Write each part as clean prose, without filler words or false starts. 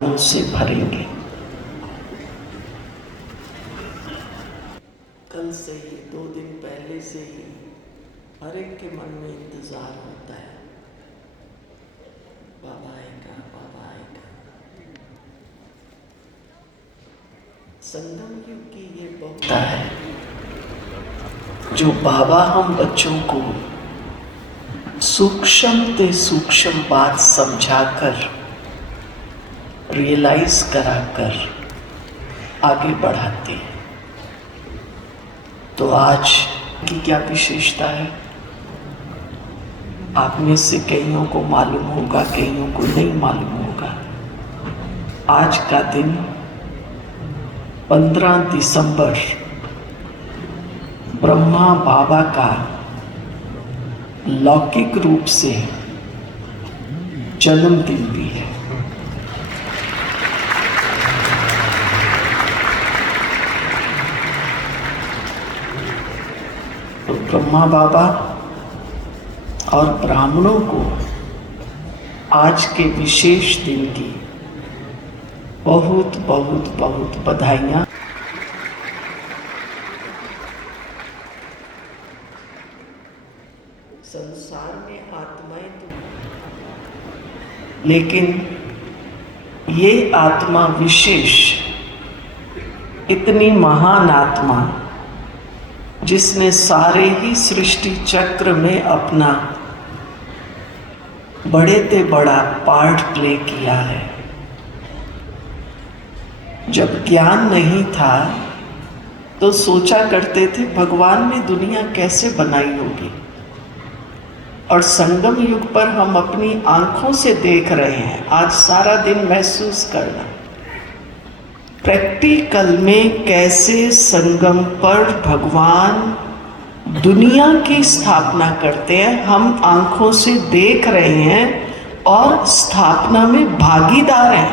से भरेंगे। कल से ही 2 दिन पहले से ही हर एक के मन में इंतजार होता है, बाबा आएगा, बाबा आएगा। संगम युग की ये बहुता है जो बाबा हम बच्चों को सूक्ष्म से सूक्ष्म बात समझाकर रियलाइज कराकर आगे बढ़ाते हैं। तो आज की क्या विशेषता है, आप में से कईयों को मालूम होगा, कईयों को नहीं मालूम होगा। आज का दिन 15 दिसंबर ब्रह्मा बाबा का लौकिक रूप से जन्मदिन भी है। तो ब्रह्मा बाबा और ब्राह्मणों को आज के विशेष दिन की बहुत बहुत बहुत बधाइयाँ। संसार में आत्माएं तो, लेकिन ये आत्मा विशेष, इतनी महान आत्मा जिसने सारे ही सृष्टि चक्र में अपना बड़े से बड़ा पार्ट प्ले किया है। जब ज्ञान नहीं था तो सोचा करते थे भगवान ने दुनिया कैसे बनाई होगी, और संगम युग पर हम अपनी आंखों से देख रहे हैं। आज सारा दिन महसूस करना प्रैक्टिकल में कैसे संगम पर भगवान दुनिया की स्थापना करते हैं। हम आंखों से देख रहे हैं और स्थापना में भागीदार हैं।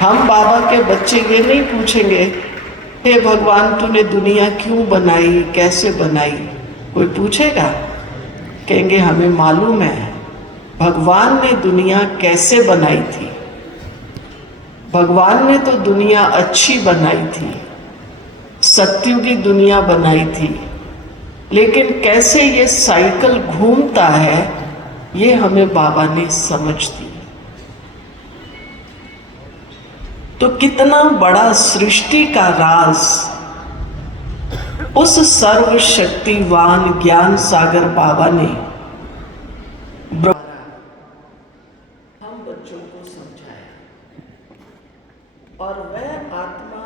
हम बाबा के बच्चे ये नहीं पूछेंगे, हे भगवान तूने दुनिया क्यों बनाई, कैसे बनाई। कोई पूछेगा? कहेंगे हमें मालूम है भगवान ने दुनिया कैसे बनाई थी। भगवान ने तो दुनिया अच्छी बनाई थी, सत्युगी दुनिया बनाई थी, लेकिन कैसे ये साइकिल घूमता है ये हमें बाबा ने समझ दी। तो कितना बड़ा सृष्टि का राज उस सर्वशक्तिवान ज्ञान सागर बाबा ने हम बच्चों को समझाया। और वह आत्मा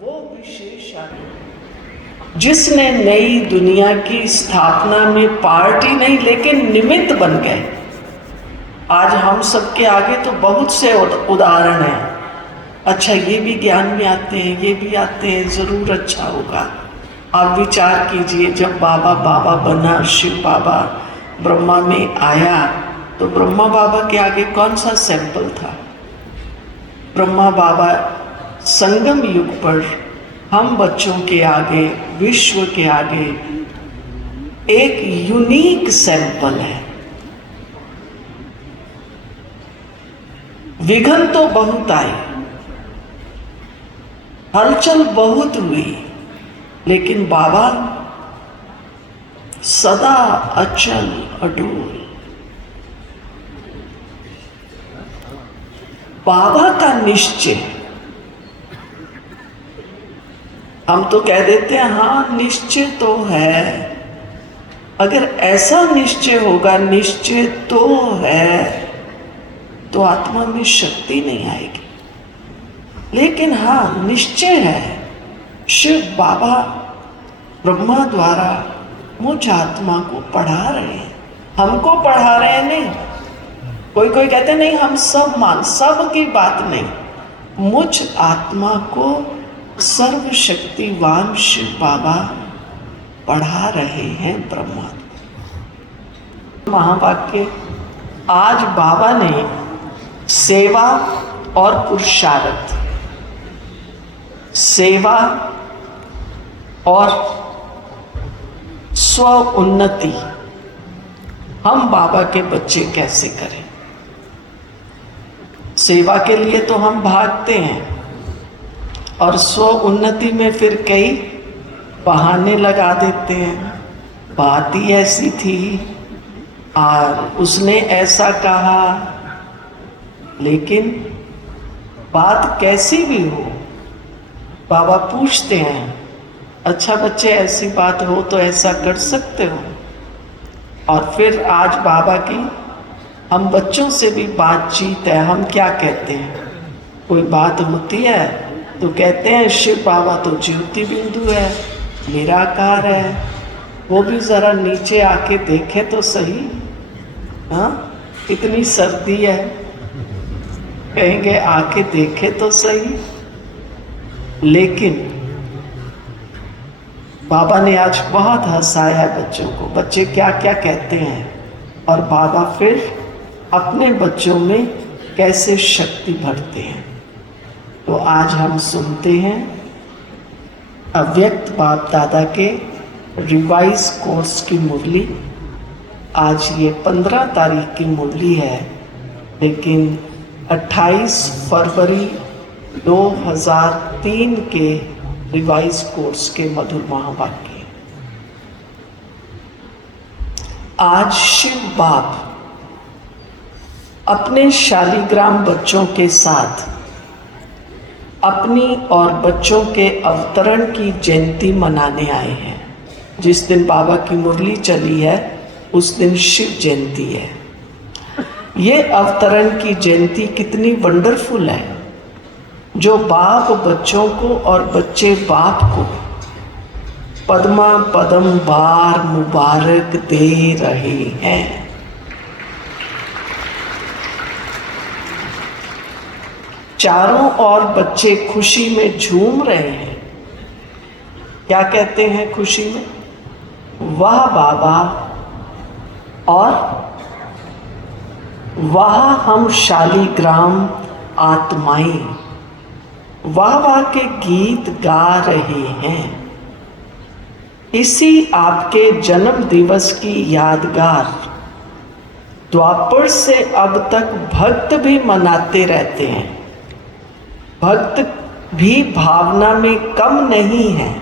वो विशेष आत्मा जिसने नई दुनिया की स्थापना में पार्ट ही नहीं लेकिन निमित्त बन गए। आज हम सबके आगे तो बहुत से उदाहरण हैं। अच्छा ये भी ज्ञान में आते हैं, ये भी आते हैं, जरूर अच्छा होगा। आप विचार कीजिए, जब बाबा बना, शिव बाबा ब्रह्मा में आया तो ब्रह्मा बाबा के आगे कौन सा सैंपल था? ब्रह्मा बाबा संगम युग पर हम बच्चों के आगे, विश्व के आगे एक यूनिक सैंपल है। विघ्न तो बहुत आए, हलचल बहुत हुई, लेकिन बाबा सदा अचल अडोल। बाबा का निश्चय, हम तो कह देते हैं हाँ निश्चय तो है। अगर ऐसा निश्चय होगा, निश्चय तो है, तो आत्मा में शक्ति नहीं आएगी। लेकिन हाँ निश्चय है, शिव बाबा ब्रह्मा द्वारा मुझ आत्मा को पढ़ा रहे हैं। हमको पढ़ा रहे हैं नहीं। कोई कहते नहीं हम सब मान, सब की बात नहीं। मुझ आत्मा को सर्वशक्तिवान शिव बाबा पढ़ा रहे हैं ब्रह्मा। महावाक्य, आज बाबा ने सेवा और पुरुषार्थ, सेवा और स्व उन्नति, हम बाबा के बच्चे कैसे करें। सेवा के लिए तो हम भागते हैं और स्व उन्नति में फिर कई बहाने लगा देते हैं। बात ही ऐसी थी और उसने ऐसा कहा, लेकिन बात कैसी भी हो बाबा पूछते हैं, अच्छा बच्चे ऐसी बात हो तो ऐसा कर सकते हो। और फिर आज बाबा की हम बच्चों से भी बातचीत है, हम क्या कहते हैं, कोई बात होती है तो कहते हैं शिव बाबा तो ज्योति बिंदु है, निराकार है, वो भी ज़रा नीचे आके देखे तो सही। हाँ, इतनी सर्दी है, कहेंगे आके देखे तो सही। लेकिन बाबा ने आज बहुत हंसाया बच्चों को, बच्चे क्या क्या कहते हैं और बाबा फिर अपने बच्चों में कैसे शक्ति भरते हैं। तो आज हम सुनते हैं अव्यक्त बाप दादा के रिवाइज कोर्स की मुरली। आज ये 15 तारीख की मुरली है, लेकिन 28 फरवरी 2003 के रिवाइज कोर्स के मधुर महावाक्य। आज शिव बाप अपने शालीग्राम बच्चों के साथ अपनी और बच्चों के अवतरण की जयंती मनाने आए हैं। जिस दिन बाबा की मुरली चली है उस दिन शिव जयंती है। ये अवतरण की जयंती कितनी वंडरफुल है, जो बाप बच्चों को और बच्चे बाप को पद्मा पदम बार मुबारक दे रहे हैं। चारों ओर बच्चे खुशी में झूम रहे हैं। क्या कहते हैं खुशी में? वाह बाबा और वाह हम शालीग्राम आत्माएं, वाह वाह के गीत गा रहे हैं। इसी आपके जन्म दिवस की यादगार द्वापर से अब तक भक्त भी मनाते रहते हैं। भक्त भी भावना में कम नहीं है,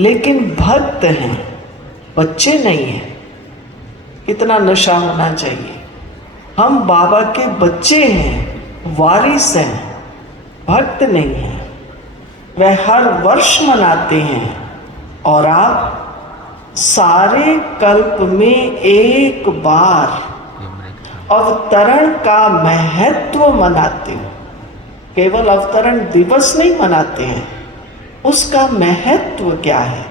लेकिन भक्त हैं, बच्चे नहीं हैं। कितना नशा होना चाहिए। हम बाबा के बच्चे हैं, वारिस हैं, भक्त नहीं हैं। वह हर वर्ष मनाते हैं और आप सारे कल्प में एक बार अवतरण का महत्व मनाते हो। केवल अवतरण दिवस नहीं मनाते हैं, उसका महत्व क्या है।